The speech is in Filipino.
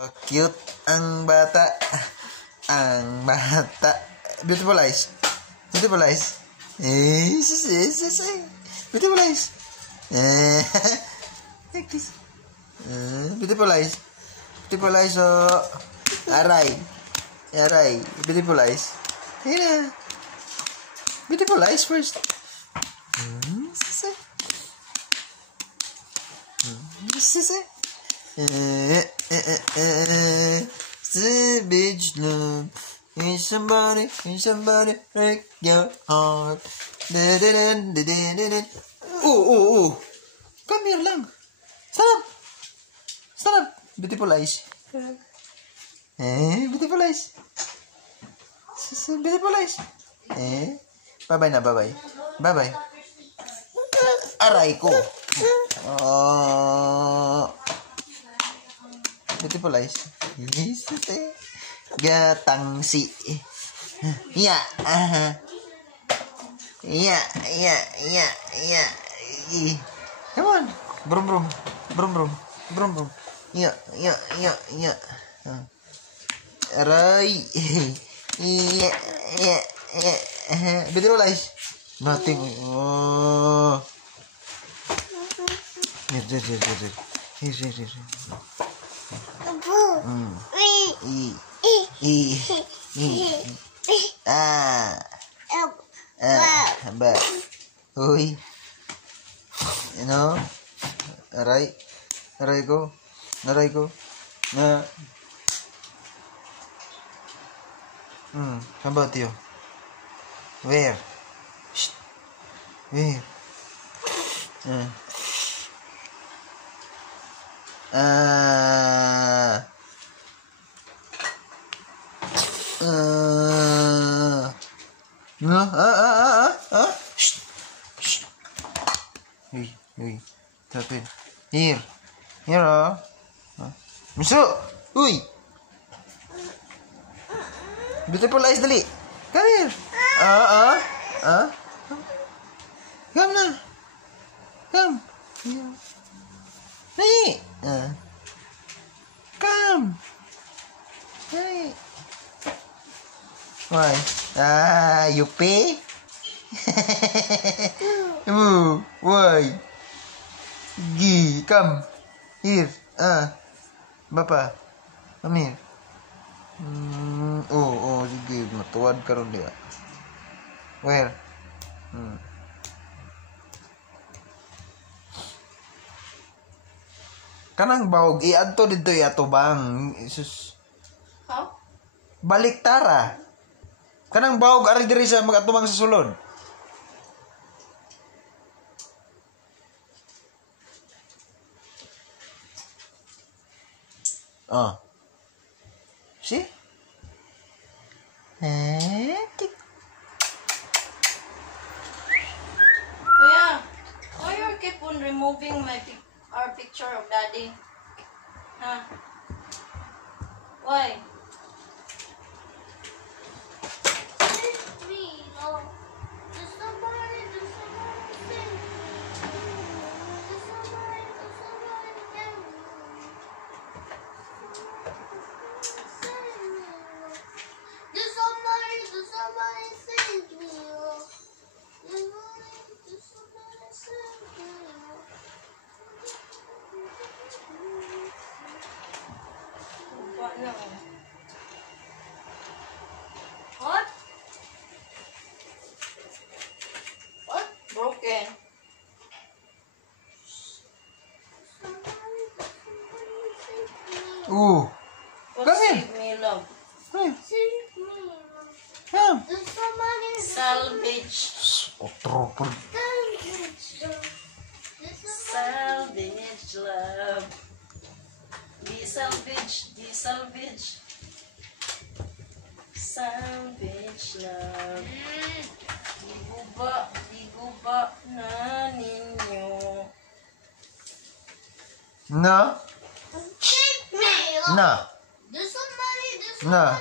Cute ang bata. Ang bata. Beautiful eyes. Beautiful eyes. Beautiful eyes. Beautiful eyes. Beautiful eyes. Oh. Aray. Aray. Beautiful eyes. Here. Beautiful eyes first. Savage love. Can somebody break your heart? Oh. Come here lang. Stop. Stop. Beautiful eyes. Beautiful eyes. Beautiful eyes. Bye-bye na, bye-bye. Bye-bye. Aray ko. Beautiful eyes. Gatangsi. Yeah. Yeah. Come on. Brum. Yeah. Aray. Yeah. Beautiful eyes. Nothing. Oh. Here. Ba. Uy. Aray ko. Na. How about you? Where? Shh. Where? Shh. Uy. Tapin. Here, Miso! Uy! Beautiful eyes, dali. Come here. Come na. Come. Hey. Come. Hey. Why? You pay? Why? Come. Here. Bapa. Come here. Sige. Matuwad ka ron diya. Where? Kanang bawog. Iadto dito yatubang. Isus. How? Baliktara. Kanang bawog ari diri sa magatubang sa sulod. See? Kuya, why you keep on removing our picture of Daddy? Huh? Why? What? What? Broken. Come here. Save me, love. Come. Salvage. Salvage love. Be salvage. Salvage love. Iguba na ninyo. No. Take me. No. Do somebody. No.